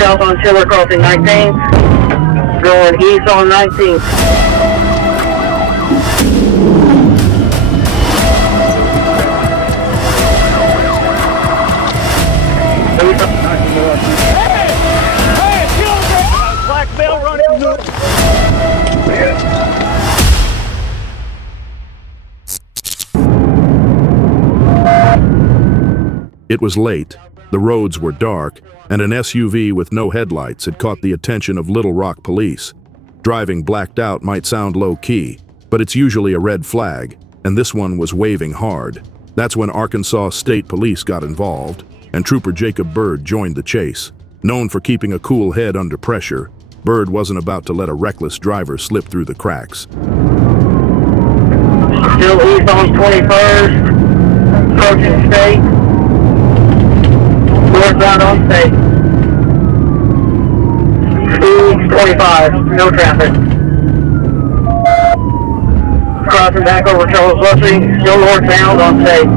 South on Chiller crossing 19th. Going east on 19th. Black belt running good. It was late, the roads were dark, and an SUV with no headlights had caught the attention of Little Rock police. Driving blacked out might sound low-key, but it's usually a red flag, and this one was waving hard. That's when Arkansas State Police got involved, and Trooper Jacob Byrd joined the chase. Known for keeping a cool head under pressure, Byrd wasn't about to let a reckless driver slip through the cracks. Still east on 21st, approaching State. Northbound on State. Speed 25, no traffic. Crossing back over Charles Bussey, still northbound on State.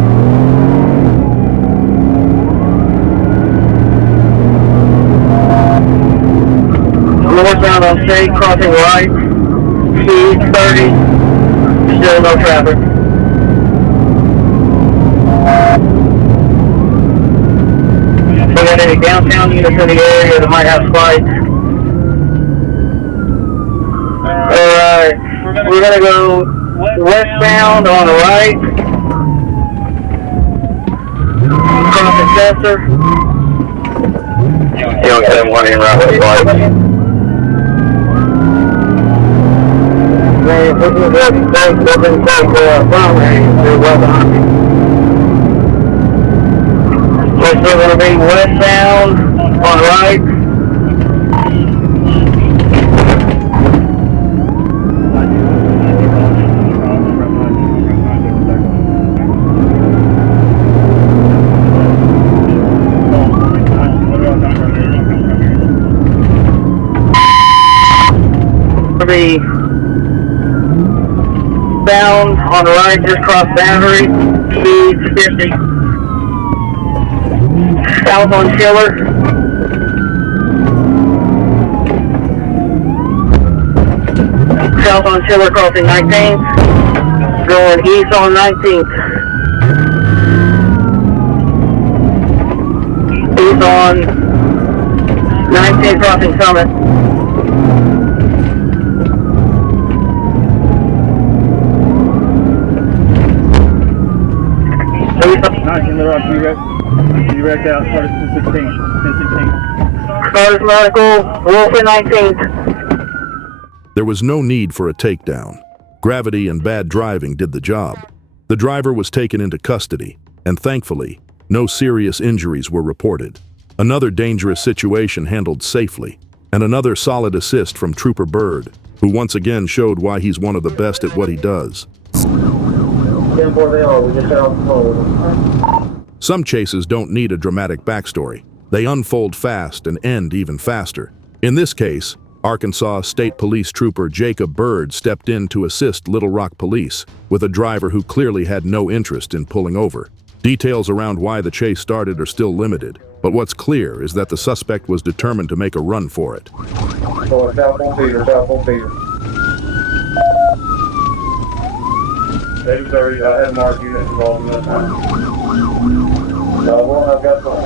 Northbound on State, crossing right, speed 30, still no traffic. We got any downtown units in the area that might have spikes. Alright, we're gonna go westbound on the right, crossing Chester. You don't get one in right with lights. This is what doesn't take front range, they're well behind me. We're still going to be westbound on the right. We'll be bound on the right, just cross boundary, speed 50. South on Chiller. South on Chiller crossing 19th. Going east on 19th. East on 19th crossing Summit. You wrecked out, started 1016. Stars Medical, Wolfen 19th. There was no need for a takedown. Gravity and bad driving did the job. The driver was taken into custody, and thankfully, no serious injuries were reported. Another dangerous situation handled safely, and another solid assist from Trooper Byrd, who once again showed why he's one of the best at what he does. Some chases don't need a dramatic backstory. They unfold fast and end even faster. In this case, Arkansas State Police Trooper Jacob Byrd stepped in to assist Little Rock Police with a driver who clearly had no interest in pulling over. Details around why the chase started are still limited, but what's clear is that the suspect was determined to make a run for it. South on Peter. They was already had marked units involved in that time. Well, I've got some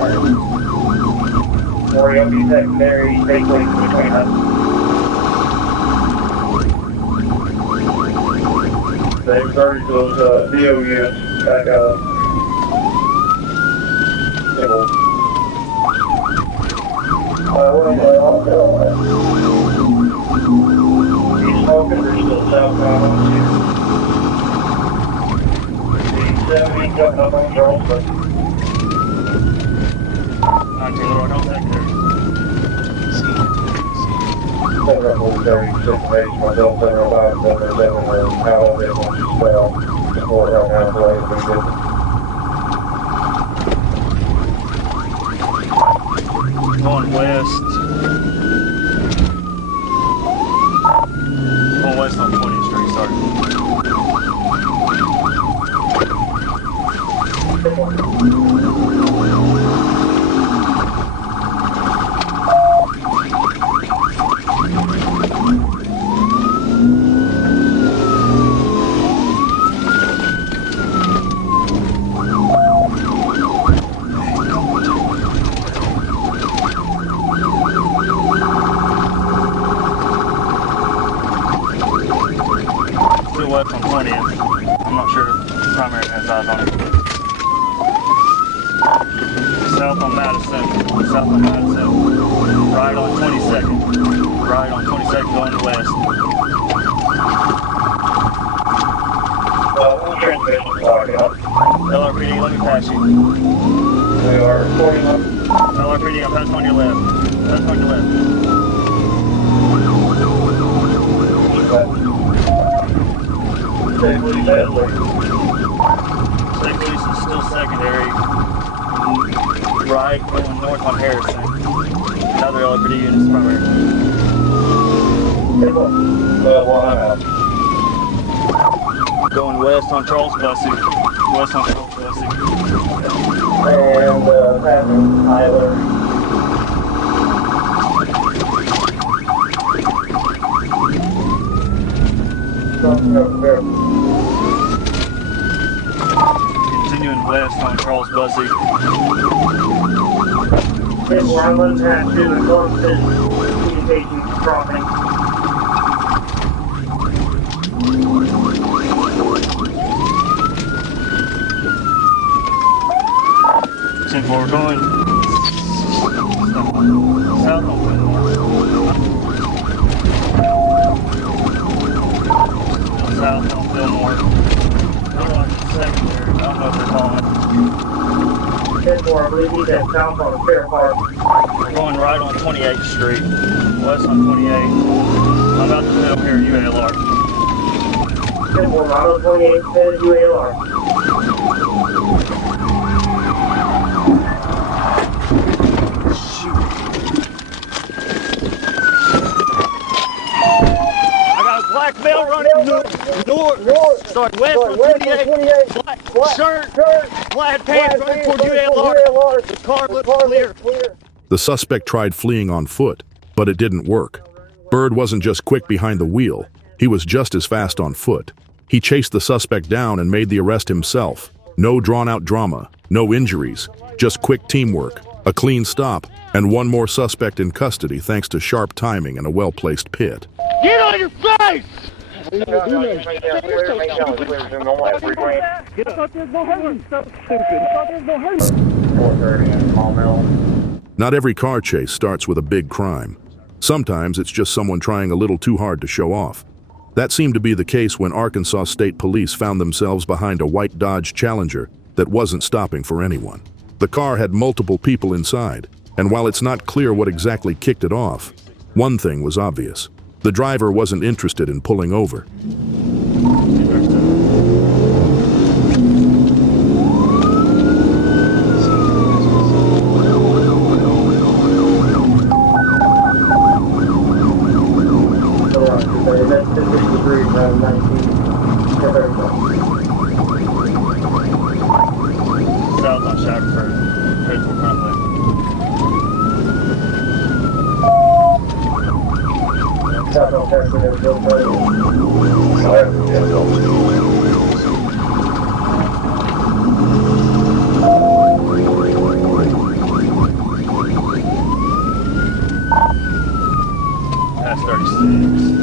more of these secondary state police between us. They was already those DO units back out. He's smoking, there's still southbound on 70 coming up on Charles, but Going west. Going west on 20th Street, sorry. so right on 22nd. Right on 22nd going west. Transmission starting up. LRPD, let me pass you. We are reporting up. LRPD, I'm passing on your left. Passing on your left. State police headway. State police is still secondary. Right, going north on Harrison. Another LRPD unit is primary. One out. Going west on Charles Bussy. West on Charles Bussy. And passing Tyler. Something over there. Continuing west on Charles Bussy. We're on pass to the closest communication crossing. 10-4, we're going south on Fillmore. South on Fillmore. They're like secondary. I don't know if they're calling. 10-4, I believe he's at south on Fair Park. We're going right on 28th Street. West on 28th. I'm about to film here at UALR. 10-4, right on 28th, says UALR. Black belt running north. Start west on 28. Black shirt, plaid pants running toward UALR. The car looks clear. The suspect tried fleeing on foot, but it didn't work. Byrd wasn't just quick behind the wheel, he was just as fast on foot. He chased the suspect down and made the arrest himself. No drawn-out drama, no injuries, just quick teamwork, a clean stop, and one more suspect in custody thanks to sharp timing and a well-placed pit. Get on your face! Get up, there's no hurt. So stupid. 4:30 in Small Mill. Not every car chase starts with a big crime. Sometimes it's just someone trying a little too hard to show off. That seemed to be the case when Arkansas State Police found themselves behind a white Dodge Challenger that wasn't stopping for anyone. The car had multiple people inside, and while it's not clear what exactly kicked it off, one thing was obvious. The driver wasn't interested in pulling over. South on Shackelford. Head for Conway. Past 36.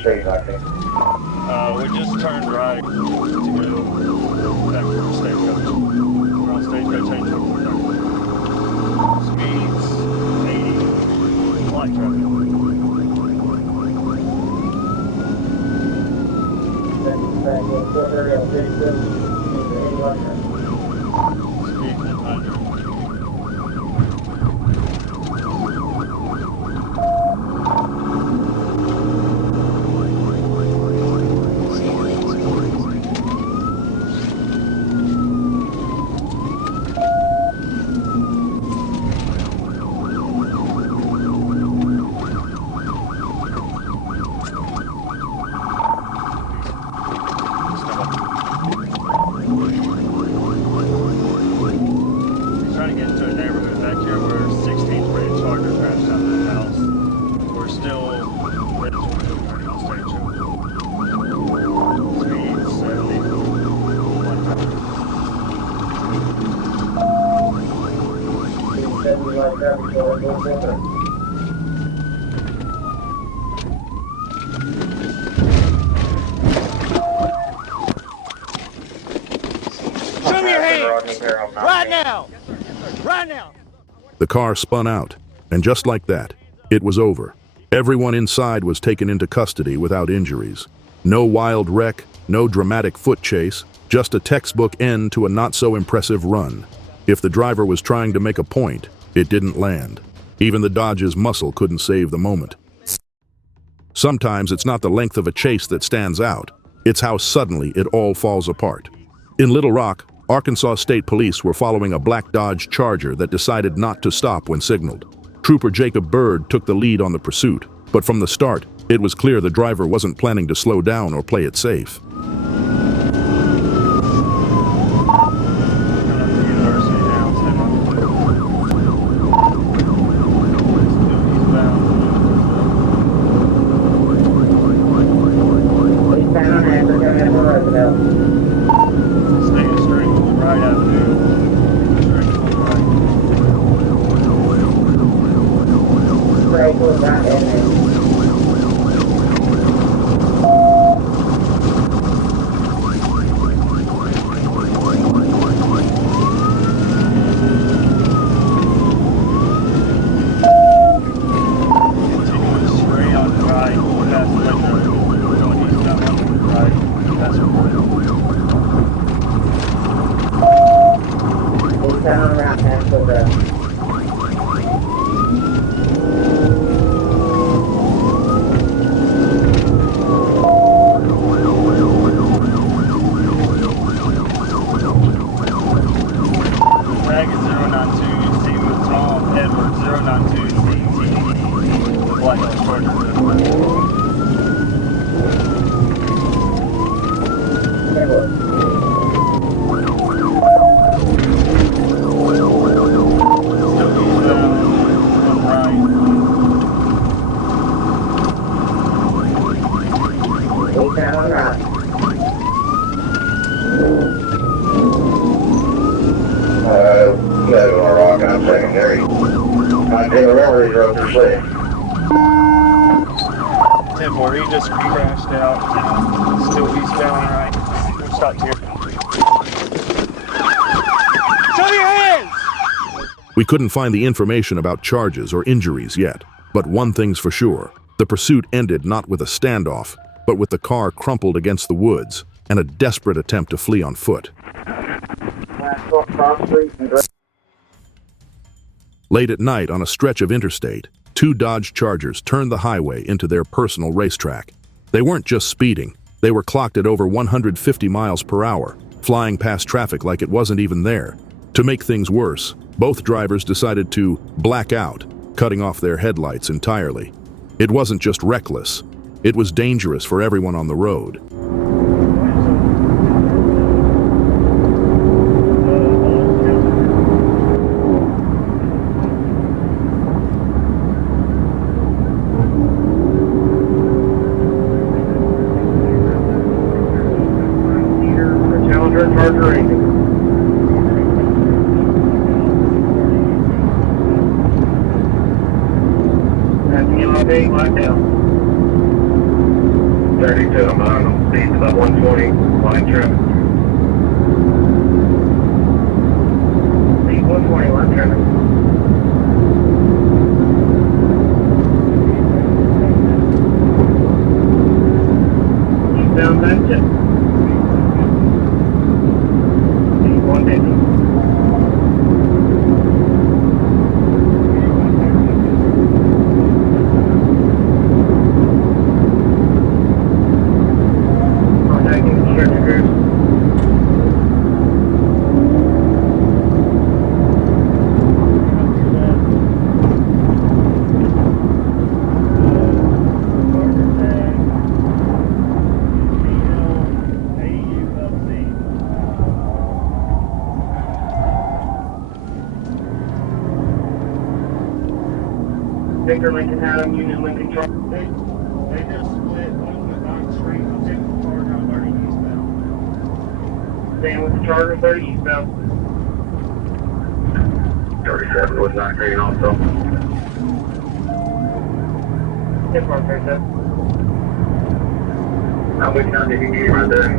State, I think. We just turned right to go back to the stagecoach. We're on stagecoach 824. Speeds 80. Light traffic. Speed 100. traffic, so let's go for it. Show me your hands! Right now! Right now! The car spun out, and just like that, it was over. Everyone inside was taken into custody without injuries. No wild wreck, no dramatic foot chase, just a textbook end to a not-so-impressive run. If the driver was trying to make a point, it didn't land. Even the Dodge's muscle couldn't save the moment. Sometimes it's not the length of a chase that stands out, it's how suddenly it all falls apart. In Little Rock, Arkansas State Police were following a black Dodge Charger that decided not to stop when signaled. Trooper Jacob Byrd took the lead on the pursuit, but from the start, it was clear the driver wasn't planning to slow down or play it safe. Secondary. I think the railroad roads are safe. 10-4, he just crashed out. Still eastbound, right? We'll stop here. Show your hands! We couldn't find the information about charges or injuries yet, but one thing's for sure. The pursuit ended not with a standoff, but with the car crumpled against the woods and a desperate attempt to flee on foot. Late at night on a stretch of interstate, two Dodge Chargers turned the highway into their personal racetrack. They weren't just speeding, they were clocked at over 150 miles per hour, flying past traffic like it wasn't even there. To make things worse, both drivers decided to black out, cutting off their headlights entirely. It wasn't just reckless, it was dangerous for everyone on the road. Blacked out. 32, I'm on speed about 120, line traffic. Speed 120, line traffic. Eastbound Benton. Speed 150. Victor Lincoln Adam, Union Lincoln Truck. They just split on the Vine Street. I'm taking the car down 30 eastbound. Staying with the Charger, 30 eastbound. 37 was 19 also. 10-4, I'm with you, I think you can get right there.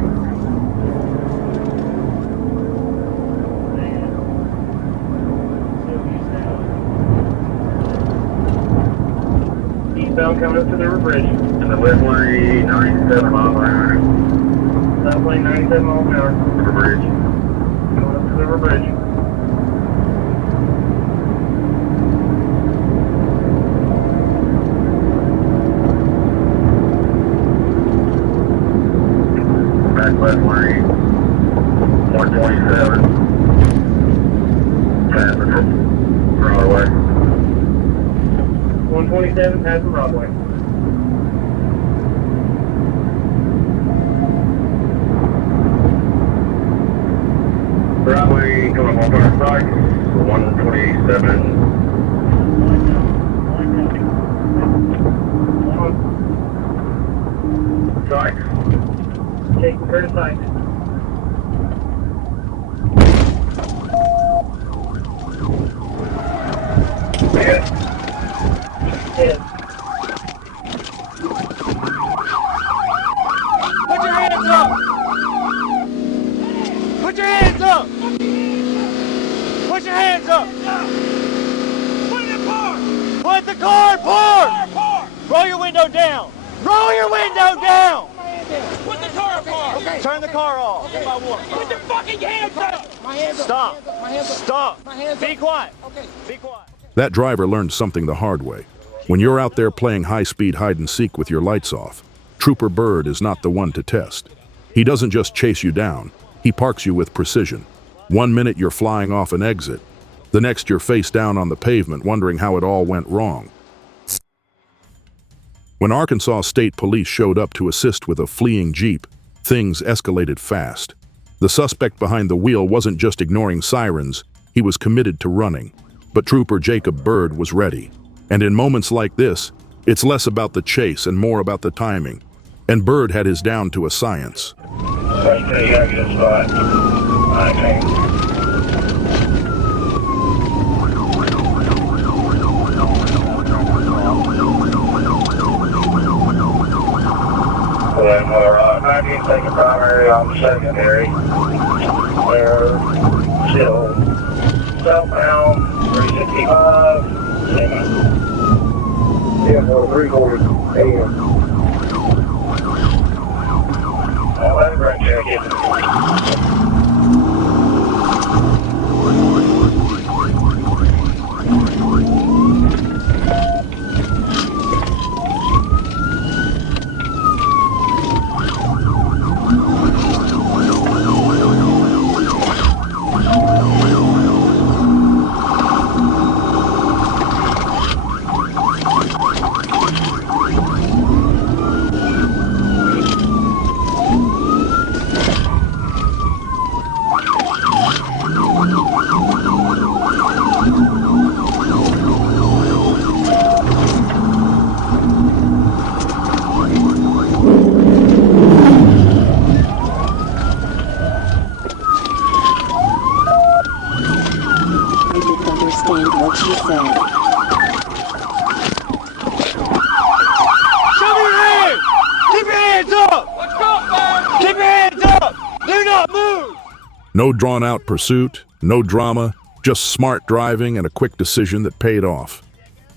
Eastbound coming up to the river bridge. And the left lane, 97 miles an hour. South lane 97 miles an hour. River bridge. Going up to the river bridge. Back left lane, 127. Passing from Broadway. 127 passing Broadway. Broadway coming off our side, 127. Sykes. Taking Curtis Sykes. Yes. Yes. Put your hands up! Put your hands up! Put your hands up! Put in the car! Put the car in park! Roll your window down! Roll your window down! Put the car apart! Okay. Turn the car off. Okay. Put the fucking hands up! My hands up. Stop. My hands up. Stop. My hands Be up. quiet. Okay. Be quiet. That driver learned something the hard way. When you're out there playing high-speed hide-and-seek with your lights off, Trooper Byrd is not the one to test. He doesn't just chase you down, he parks you with precision. 1 minute you're flying off an exit, the next you're face down on the pavement wondering how it all went wrong. When Arkansas State Police showed up to assist with a fleeing Jeep, things escalated fast. The suspect behind the wheel wasn't just ignoring sirens, he was committed to running. But Trooper Jacob Byrd was ready. And in moments like this, it's less about the chase and more about the timing. And Byrd had his down to a science. Okay, you got a good spot. Okay. Then we're 19 second primary on the secondary. They're still southbound, 365, same. Yeah, well, 3:40 a.m. I'll let him bring check in. Understand what you said. Show me your hands! Keep your hands up! Let's go, man! Keep your hands up! Do not move! No drawn-out pursuit, no drama, just smart driving and a quick decision that paid off.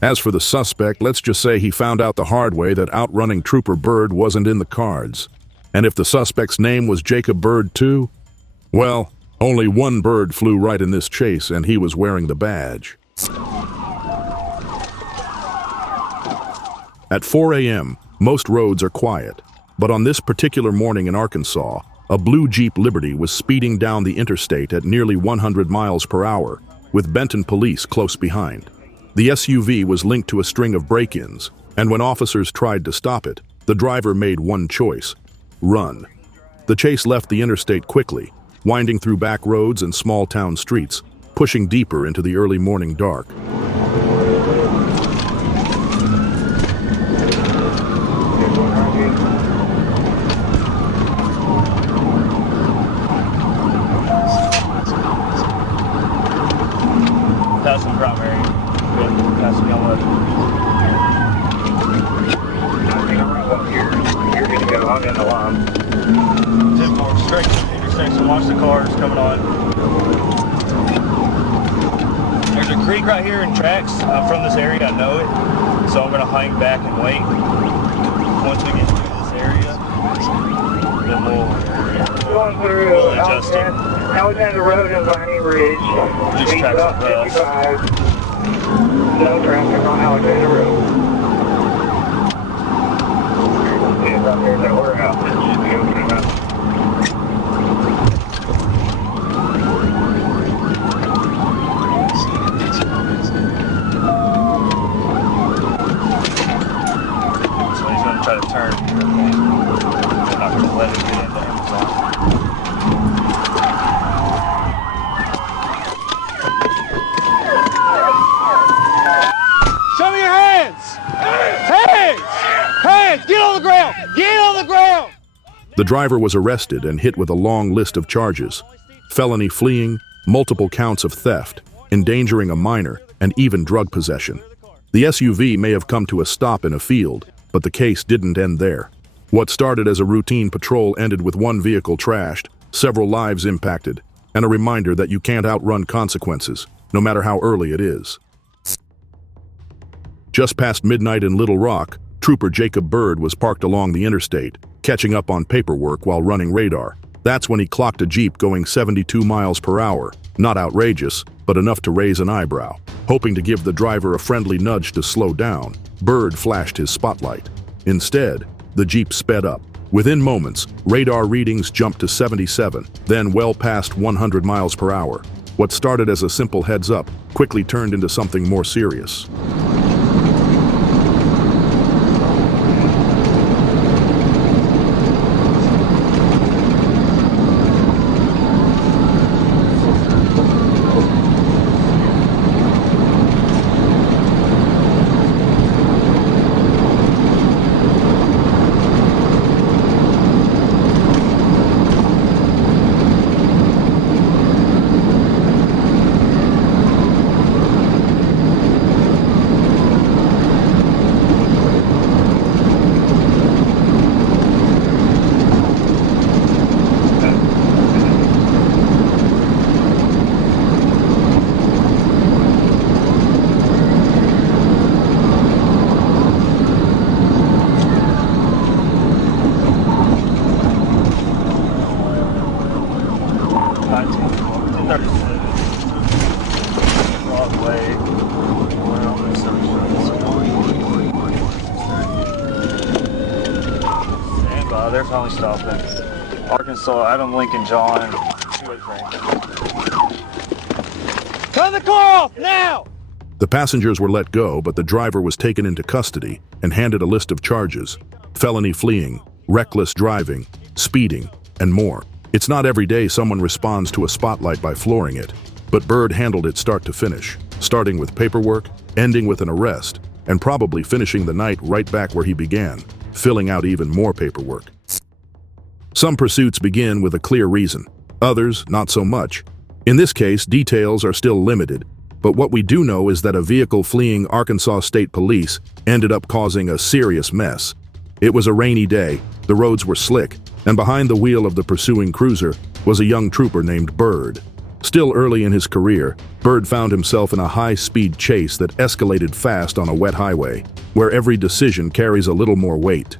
As for the suspect, let's just say he found out the hard way that outrunning Trooper Byrd wasn't in the cards. And if the suspect's name was Jacob Byrd too, well, only one bird flew right in this chase, and he was wearing the badge. At 4 a.m., most roads are quiet, but on this particular morning in Arkansas, a blue Jeep Liberty was speeding down the interstate at nearly 100 miles per hour, with Benton police close behind. The SUV was linked to a string of break-ins, and when officers tried to stop it, the driver made one choice: run. The chase left the interstate quickly, winding through back roads and small-town streets, pushing deeper into the early morning dark. Pass I'm in the line. 10-4, straight to the intersection. Watch the cars coming on. There's a creek right here in tracks. I'm from this area, I know it. So I'm gonna hang back and wait. Once we get through this area, then Going through we'll adjust it. Alexander Road and Viney Ridge. These Speeds tracks up are rough. 55. No traffic on Alexander Road. It's up here that we're out. So he's gonna try to turn. We're not gonna let it get into Amazon. Show me your hands! Hands! Hands! Get on the ground! Get on the ground! The driver was arrested and hit with a long list of charges: felony fleeing, multiple counts of theft, endangering a minor, and even drug possession. The SUV may have come to a stop in a field, but the case didn't end there. What started as a routine patrol ended with one vehicle trashed, several lives impacted, and a reminder that you can't outrun consequences, no matter how early it is. Just past midnight in Little Rock, Trooper Jacob Byrd was parked along the interstate, catching up on paperwork while running radar. That's when he clocked a Jeep going 72 miles per hour. Not outrageous, but enough to raise an eyebrow. Hoping to give the driver a friendly nudge to slow down, Byrd flashed his spotlight. Instead, the Jeep sped up. Within moments, radar readings jumped to 77, then well past 100 miles per hour. What started as a simple heads-up quickly turned into something more serious. They're finally stopping. Arkansas, Adam, Lincoln, John. Cut the car off now! The passengers were let go, but the driver was taken into custody and handed a list of charges: felony fleeing, reckless driving, speeding, and more. It's not every day someone responds to a spotlight by flooring it, but Byrd handled it start to finish, starting with paperwork, ending with an arrest, and probably finishing the night right back where he began, filling out even more paperwork. Some pursuits begin with a clear reason, others not so much. In this case, details are still limited, but what we do know is that a vehicle fleeing Arkansas State Police ended up causing a serious mess. It was a rainy day, the roads were slick, and behind the wheel of the pursuing cruiser was a young trooper named Byrd. Still early in his career, Byrd found himself in a high-speed chase that escalated fast on a wet highway, where every decision carries a little more weight.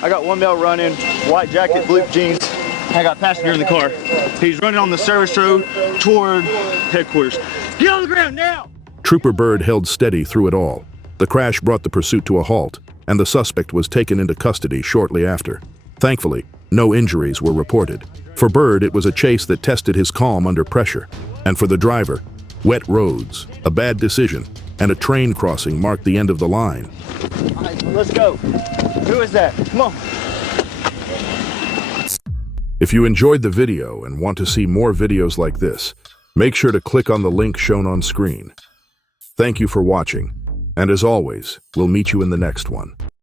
I got one male running, white jacket, blue jeans. I got a passenger in the car. He's running on the service road toward headquarters. Get on the ground now! Trooper Byrd held steady through it all. The crash brought the pursuit to a halt, and the suspect was taken into custody shortly after. Thankfully, no injuries were reported. For Byrd, it was a chase that tested his calm under pressure. And for the driver, wet roads, a bad decision, and a train crossing marked the end of the line. All right, let's go. Who is that? Come on. If you enjoyed the video and want to see more videos like this, make sure to click on the link shown on screen. Thank you for watching, and as always, we'll meet you in the next one.